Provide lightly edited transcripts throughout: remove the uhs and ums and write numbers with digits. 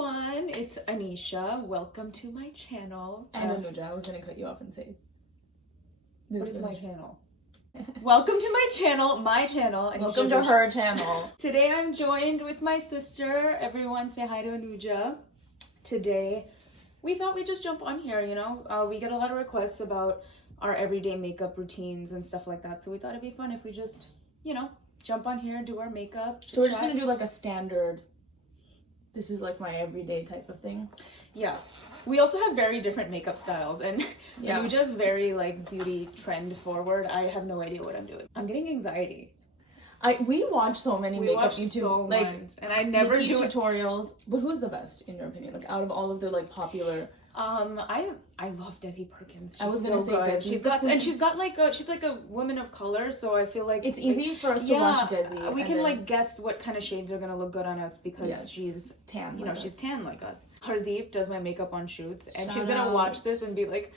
everyone, it's Aneesha. Welcome to my channel. And Anuja, I was gonna cut you off and say this is my channel. Welcome to my channel, Aneesha Welcome to Joshi. her channel. Today I'm joined with my sister. Everyone say hi to Anuja. Today, we thought we'd just jump on here, we get a lot of requests about our everyday makeup routines and stuff like that. So we thought it'd be fun if we just, jump on here, do our makeup. So we're just gonna do like a standard, this is like my everyday type of thing. Yeah. We also have very different makeup styles, and Anuja's very like beauty trend forward. I have no idea what I'm doing. I'm getting anxiety. We watch so many makeup YouTube so much, and I never do tutorials. But who's the best in your opinion? Like out of all of the like popular. I love Desi Perkins. She's I was gonna say good. Desi. She's like a woman of color, so I feel like it's easy for us to watch Desi. We can like guess what kind of shades are gonna look good on us because she's tan. She's tan like us. Hardeep does my makeup on shoots, and she's Shout gonna out. watch this and be like,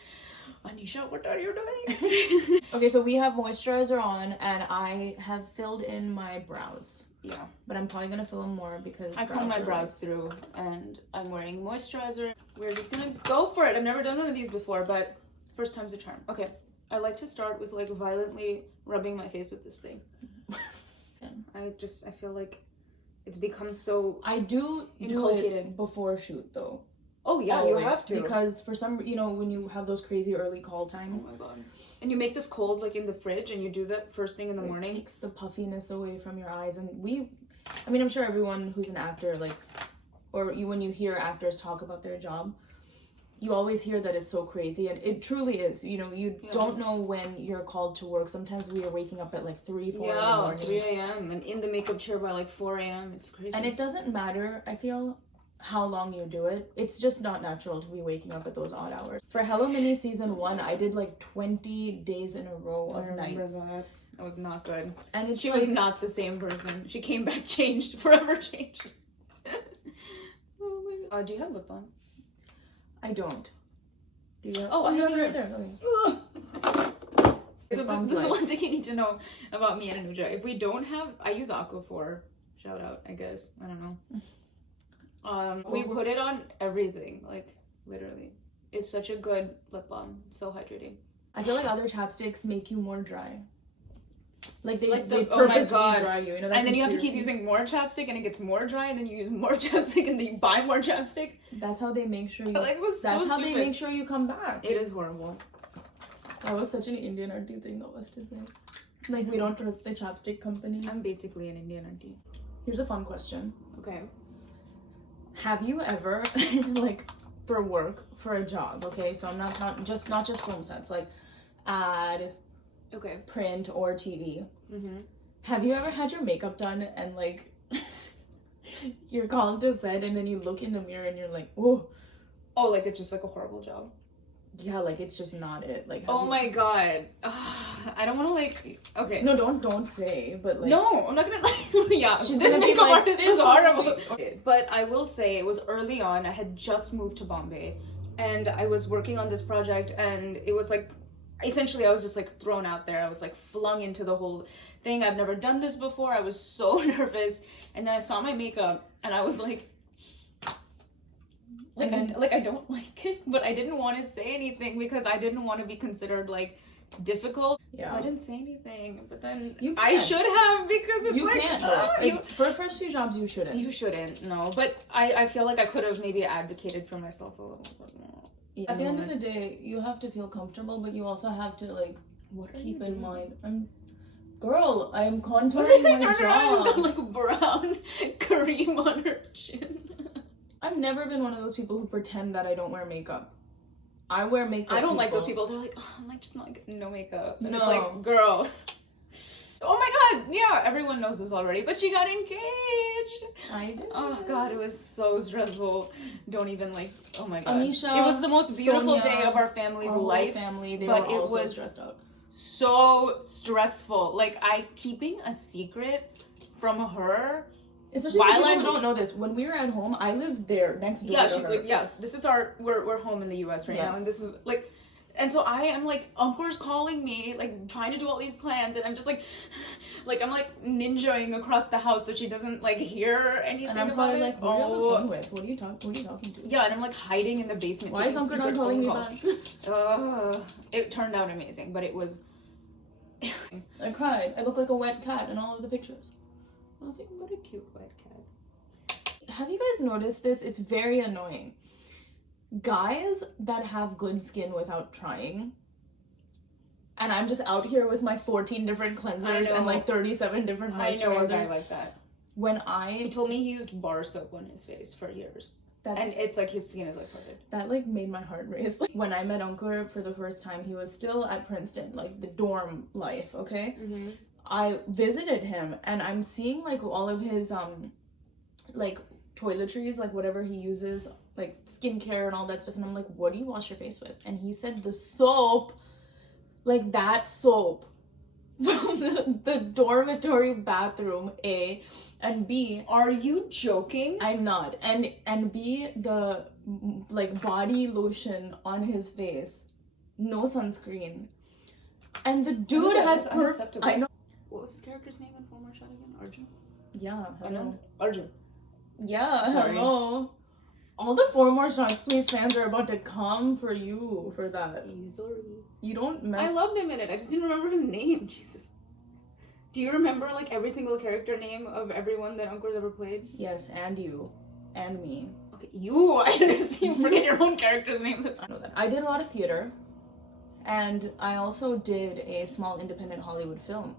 Aneesha, what are you doing? Okay, so we have moisturizer on, and I have filled in my brows. Yeah, but I'm probably gonna fill them more because I comb my brows through, and I'm wearing moisturizer. We're just gonna go for it. I've never done one of these before, but first time's a charm. Okay, I like to start with like violently rubbing my face with this thing. I feel like it's become so. I do it before shoot though. Oh yeah, always, you have to, because for some when you have those crazy early call times. Oh my god. And you make this cold like in the fridge, and you do that first thing in the morning. It takes the puffiness away from your eyes, and I'm sure everyone who's an actor, like, when you hear actors talk about their job, you always hear that it's so crazy, and it truly is. You don't know when you're called to work. Sometimes we are waking up at like 3, 4 in the morning. 3 a.m. and in the makeup chair by like 4 a.m. It's crazy. And it doesn't matter, I feel, how long you do it. It's just not natural to be waking up at those odd hours. For Hello Mini season 1, I did like 20 days in a row of nights. That was not good. And she was not the same person. She came back changed, forever changed. Oh my god. Do you have lip balm? I don't. Do you? Oh, I have it right there. Okay. So this is one thing you need to know about me and Anuja. If we don't have, I use Aquaphor. Shout out, I guess. I don't know. We put it on everything, like literally. It's such a good lip balm. It's so hydrating. I feel like other chapsticks make you more dry. Like they oh my god, dry you. And then you have to keep using more chapstick, and it gets more dry, and then you use more chapstick, and then you buy more chapstick. That's how they make sure you. They make sure you come back. It is horrible. That was such an Indian auntie thing of us to say. Like we don't trust the chapstick companies. I'm basically an Indian auntie. Here's a fun question. Okay. Have you ever, like, for work, for a job, okay? So I'm not just film sets, like ad, print, or TV. Mm-hmm. Have you ever had your makeup done and, like, you're called to set and then you look in the mirror and you're like, oh. Oh, like it's just like a horrible job? Yeah, like it's just not it. Like, oh my god. I don't want to like. Okay. No, don't say. But like. No, I'm not gonna like. Yeah, this makeup artist is horrible. Okay. But I will say it was early on. I had just moved to Bombay, and I was working on this project, and it was like, essentially, I was just like thrown out there. I was like flung into the whole thing. I've never done this before. I was so nervous, and then I saw my makeup, and I was like. I don't like it, but I didn't want to say anything because I didn't want to be considered like difficult. Yeah. So I didn't say anything, but then I should have because it's you can't. For the first few jobs, you shouldn't. You shouldn't, no. But I feel like I could have maybe advocated for myself a little bit more. Yeah. At the end of the day, you have to feel comfortable, but you also have to like keep in mind. I'm contouring my jaw. Just got like brown cream on her chin. I've never been one of those people who pretend that I don't wear makeup. I wear makeup. I don't like those people. They're like, oh, I'm like just not like no makeup. And it's like, girl. Oh my god, yeah, everyone knows this already, but she got engaged. I did. Oh god, it was so stressful. Don't even like. Oh my god. Aneesha, it was the most beautiful day of our family's life. But it was stressed out. So stressful. Like keeping a secret from her. Especially for people who don't know this, when we were at home, I lived there next door to her. Yeah, this is we're home in the US right now, and this is like, And so I am like, Ankur's calling me, like trying to do all these plans, and I'm just like I'm like ninjaing across the house so she doesn't like hear anything. And I'm probably like, what are you on the phone with? What are you talking to? Yeah, and I'm like hiding in the basement. Why is Ankur not calling me back? It turned out amazing, but it was. I cried. I look like a wet cat in all of the pictures. Nothing but a cute wet cat. Have you guys noticed this? It's very annoying. Guys that have good skin without trying, and I'm just out here with my 14 different cleansers and like 37 different moisturizers. I know a guy like that. He told me he used bar soap on his face for years. And it's like his skin is like perfect. That like made my heart race. When I met Ankur for the first time, he was still at Princeton, like the dorm life, okay? Mm-hmm. I visited him and I'm seeing like all of his like toiletries, like whatever he uses, like skincare and all that stuff, and I'm like, what do you wash your face with? And he said the soap, like that soap from the dormitory bathroom, A, and B. Are you joking? I'm not. And B, the like body lotion on his face, no sunscreen, and the dude has I know. What was his character's name in Former Shot again? Arjun? Yeah, hello. Arjun. Yeah, sorry. Hello. All the 4 more shots, please, fans are about to come for you for that. Sorry. You don't mess. I loved him in it. I just didn't remember his name. Jesus. Do you remember like every single character name of everyone that Ankur's ever played? Yes, and you, and me. Okay, you. I understand. Forget your own character's name. I know that. I did a lot of theater, and I also did a small independent Hollywood film.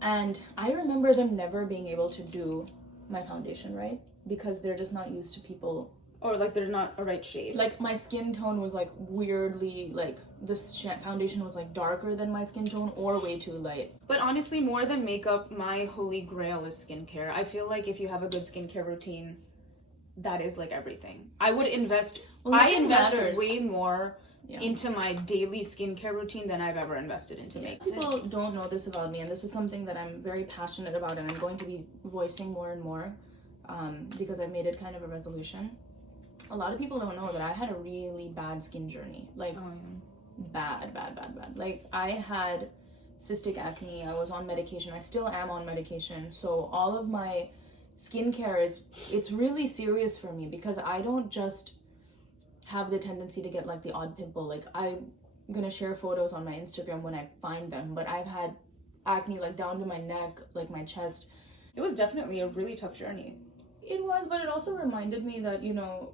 And I remember them never being able to do my foundation right, because they're just not used to people, or like they're not a right shade. Like my skin tone was like weirdly, like this foundation was like darker than my skin tone or way too light. But honestly, more than makeup, my holy grail is skincare. I feel like if you have a good skincare routine, that is like everything. I would invest. I invest way more into my daily skincare routine than I've ever invested into makeup. People don't know this about me, and this is something that I'm very passionate about, and I'm going to be voicing more and more because I've made it kind of a resolution. A lot of people don't know that I had a really bad skin journey, like bad. Like I had cystic acne. I was on medication. I still am on medication. So all of my skincare it's really serious for me, because I don't just have the tendency to get like the odd pimple. Like I'm gonna share photos on my Instagram when I find them, but I've had acne like down to my neck, like my chest. It was definitely a really tough journey. It was, but it also reminded me that, you know,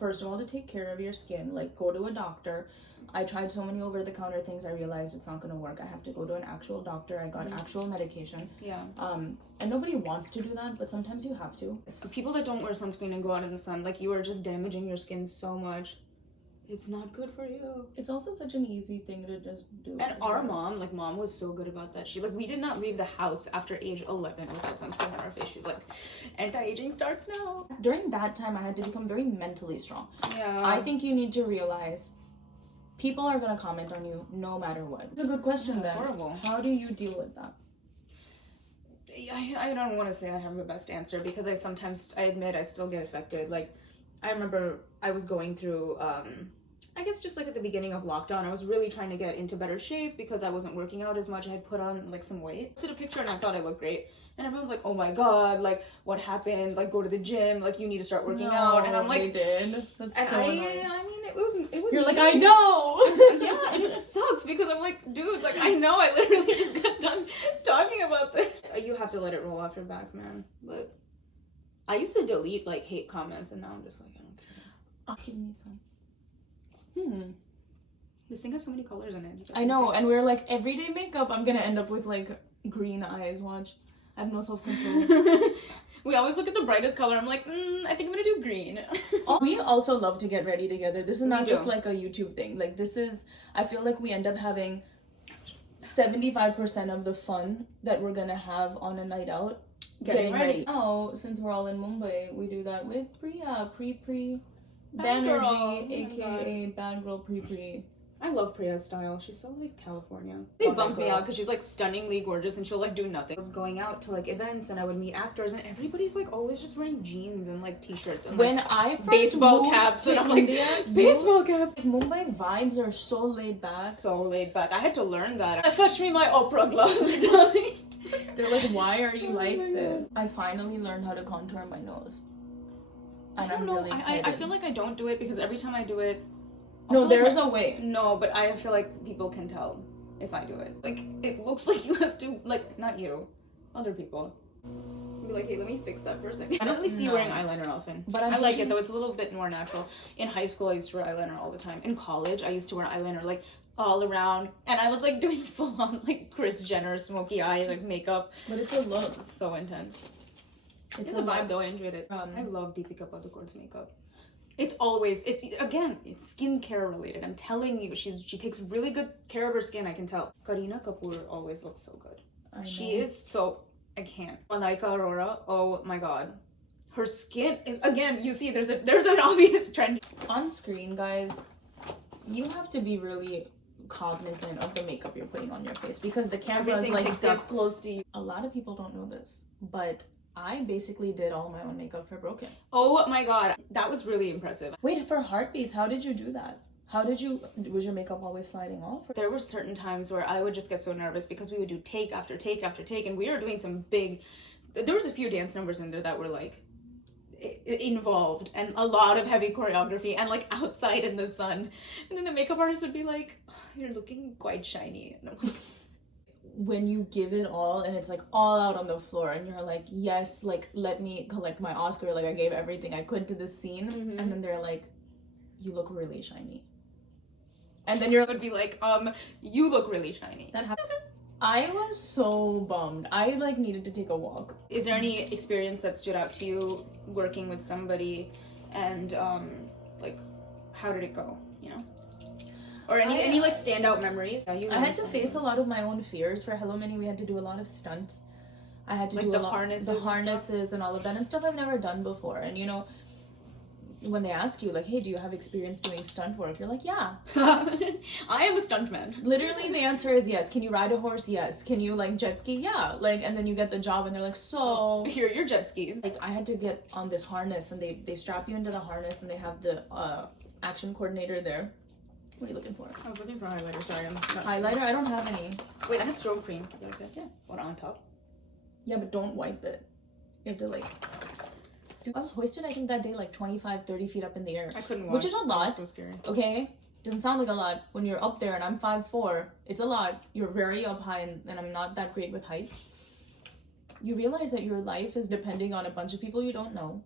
first of all, to take care of your skin, like go to a doctor. I tried so many over-the-counter things, I realized it's not going to work. I have to go to an actual doctor. I got actual medication. Yeah. And nobody wants to do that, but sometimes you have to. People that don't wear sunscreen and go out in the sun, like, you are just damaging your skin so much. It's not good for you. It's also such an easy thing to just do. And our mom was so good about that. We did not leave the house after age 11 without sunscreen on our face. She's like, anti-aging starts now. During that time, I had to become very mentally strong. Yeah. I think you need to realize people are going to comment on you no matter what. It's a good question then. Horrible. How do you deal with that? I don't want to say I have the best answer, because I admit I still get affected. Like, I remember I was going through, I guess just like at the beginning of lockdown, I was really trying to get into better shape because I wasn't working out as much. I had put on like some weight. I took a picture and I thought I looked great. And everyone's like, oh my God, like what happened? Like go to the gym, like you need to start working out. And I'm like, they did. That's and so annoying. I mean, it was. You're like, I know. Yeah, and it sucks because I'm like, dude, like I know I literally just got done talking about this. You have to let it roll off your back, man. But I used to delete like hate comments, and now I'm just like, I don't care. Give me some. This thing has so many colors in it. I know, and we're like, everyday makeup, I'm gonna end up with like green eyes. Watch. I have no self-control. We always look at the brightest color. I'm like, I think I'm gonna do green. We also love to get ready together. This is not just like a YouTube thing. Like this is, I feel like we end up having 75% of the fun that we're gonna have on a night out getting ready. Oh, since we're all in Mumbai, we do that with Priya, Banerjee, aka Bad Girl Pre. I love Priya's style. She's so like California. It bums me out because she's like stunningly gorgeous and she'll like do nothing. I was going out to like events and I would meet actors and everybody's like always just wearing jeans and like t-shirts and when like I first baseball moved caps to and I'm like India, baseball cap. Mumbai vibes are so laid back. So laid back. I had to learn that. Fetch me my opera gloves. They're like, why are you like this? I finally learned how to contour my nose. And I don't know. really excited. I feel like I don't do it because every time I do it. No, Also, there's like, a way. No, but I feel like people can tell if I do it. Like, it looks like you have to, like, not you, other people. Be like, hey, let me fix that for a second. I don't really see you wearing eyeliner often. But I like it, though. It's a little bit more natural. In high school, I used to wear eyeliner all the time. In college, I used to wear eyeliner, like, all around. And I was, like, doing full-on, like, Kris Jenner smoky eye, like, makeup. But it's a look. It's so intense. It's a vibe, though. I enjoyed it. I love Deepika Padukone's makeup. It's skincare related. I'm telling you, she takes really good care of her skin. I can tell. Kareena Kapoor always looks so good. She is so. I can't. Malaika Arora. Oh my god, her skin. Again, you see, there's an obvious trend on screen, guys. You have to be really cognizant of the makeup you're putting on your face because the camera is like this close to you. A lot of people don't know this, but I basically did all my own makeup for Broken. Oh my god, that was really impressive. Wait, for Heartbeats, how did you do that? Was your makeup always sliding off? There were certain times where I would just get so nervous because we would do take after take after take and we were doing some big, there was a few dance numbers in there that were like involved and a lot of heavy choreography and like outside in the sun. And then the makeup artist would be like, oh, you're looking quite shiny. And I'm like, when you give it all and it's like all out on the floor and you're like, yes, like let me collect my Oscar, like I gave everything I could to this scene, and then they're like, you look really shiny, and then you're would be like, you look really shiny. That happened. I was so bummed. I like needed to take a walk. Is there any experience that stood out to you working with somebody, and like how did it go, you know? Or any like standout memories? I had to face a lot of my own fears. For Hello Mini, we had to do a lot of stunts. I had to like do the harnesses and all of that and stuff I've never done before. And you know, when they ask you like, hey, do you have experience doing stunt work? You're like, yeah. I am a stuntman. Literally the answer is yes. Can you ride a horse? Yes. Can you like jet ski? Yeah. Like, and then you get the job and they're like, so here are your jet skis. Like I had to get on this harness and they strap you into the harness and they have the action coordinator there. What are you looking for? I was looking for highlighter. Sorry, I'm not highlighter. I don't have any. Wait, I have strobe cream. Is that okay? Yeah. What, on top? Yeah, but don't wipe it. You have to like. Dude, I was hoisted, I think that day, like 25, 30 feet up in the air. I couldn't watch. Which is a lot. That was so scary. Okay, doesn't sound like a lot when you're up there, and I'm 5'4". It's a lot. You're very up high, and I'm not that great with heights. You realize that your life is depending on a bunch of people you don't know.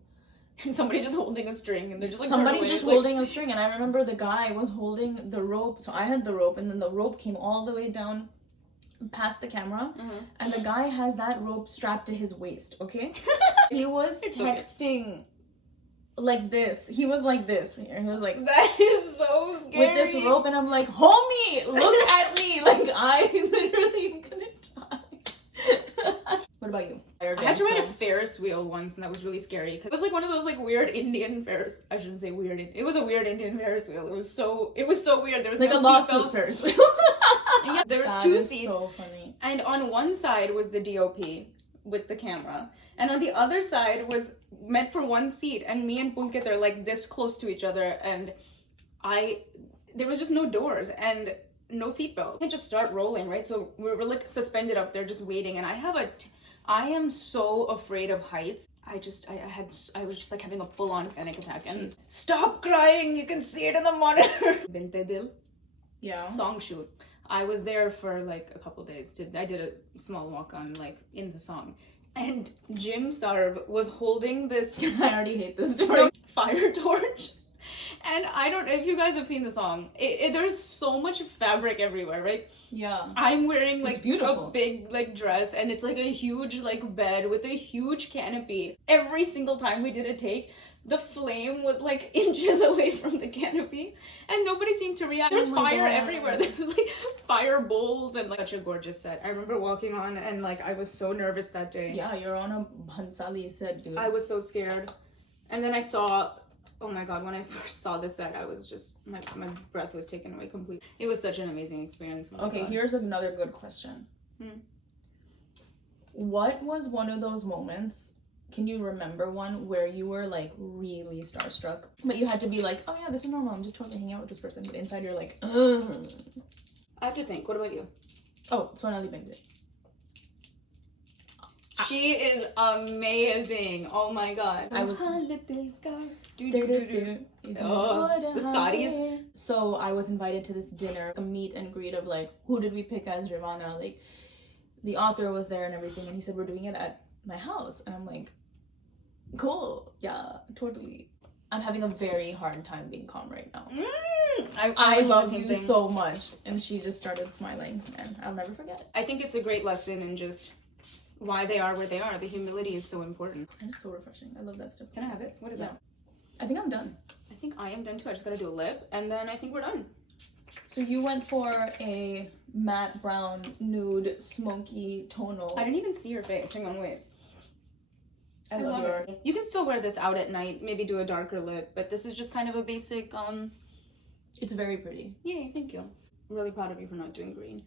And somebody just holding a string and they're just like somebody's just holding a string, and I remember the guy was holding the rope, so I had the rope and then the rope came all the way down past the camera, and the guy has that rope strapped to his waist. Okay. He was texting like this. He was like this, and he was like, that is so scary, with this rope, and I'm like, homie, look at me. Like I literally couldn't die. What about you? I had to ride a Ferris wheel once, and that was really scary. Cause it was like one of those like weird Indian Ferris. I shouldn't say weird. It was a weird Indian Ferris wheel. It was so weird. There was like no a lawsuit Ferris wheel. Yeah, there was two seats. So funny. And on one side was the DOP with the camera, and on the other side was meant for one seat. And me and Pulkit are like this close to each other, and there was just no doors and no seatbelt. I can't just start rolling, right? So we're like suspended up there, just waiting. And I am so afraid of heights. I was just like having a full-on panic attack. And stop crying, you can see it in the monitor. Binte Dil. Yeah. Song shoot. I was there for like a couple days. I did a small walk on like in the song. And Jim Sarb was holding this, I already hate this story, fire torch. And I don't know if you guys have seen the song. There's so much fabric everywhere, right? Yeah. I'm wearing like a big like dress, and it's like a huge like bed with a huge canopy. Every single time we did a take, the flame was like inches away from the canopy, and nobody seemed to react. There's fire everywhere. There was like fire bowls and like such a gorgeous set. I remember walking on, and like I was so nervous that day. Yeah, you're on a Bhansali set, dude. I was so scared. And then I saw oh my god, when I first saw the set, I was just, my breath was taken away completely. It was such an amazing experience. Oh okay, here's another good question. What was one of those moments, can you remember one where you were like really starstruck, but you had to be like, oh yeah, this is normal, I'm just totally hanging out with this person, but inside you're like, ugh. I have to think. What about you? Oh, Sonali Bengde. She is amazing. Oh my god. I was the Saudis. So I was invited to this dinner, a meet and greet of like, who did we pick as Ravana? Like, the author was there and everything, and he said, we're doing it at my house. And I'm like, cool, yeah, totally. I'm having a very hard time being calm right now. I love you so much. And she just started smiling, and I'll never forget. I think it's a great lesson in just why they are where they are. The humility is so important. And it's so refreshing. I love that stuff. Can I have it? What is that? I think I'm done. I think I am done too. I just gotta do a lip, and then I think we're done. So you went for a matte brown, nude, smoky, tonal. I didn't even see your face. Hang on, wait. I love your... You can still wear this out at night, maybe do a darker lip, but this is just kind of a basic, It's very pretty. Yay, thank you. I'm really proud of you for not doing green.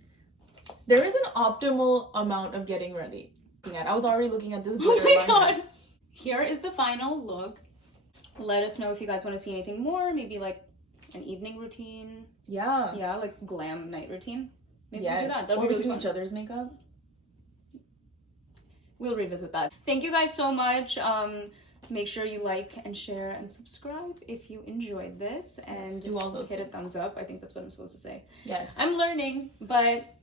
There is an optimal amount of getting ready. I was already looking at this glitter. Oh my god! Here is the final look. Let us know if you guys want to see anything more, maybe like an evening routine. Yeah. Yeah, like glam night routine. Maybe yes. we'll do that. That'll or be we really do fun. each other's makeup. We'll revisit that. Thank you guys so much. Make sure you like and share and subscribe if you enjoyed this, and do all those hit things. A thumbs up. I think that's what I'm supposed to say. Yes. I'm learning, but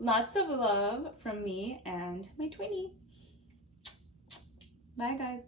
lots of love from me and my twinnie. Bye guys.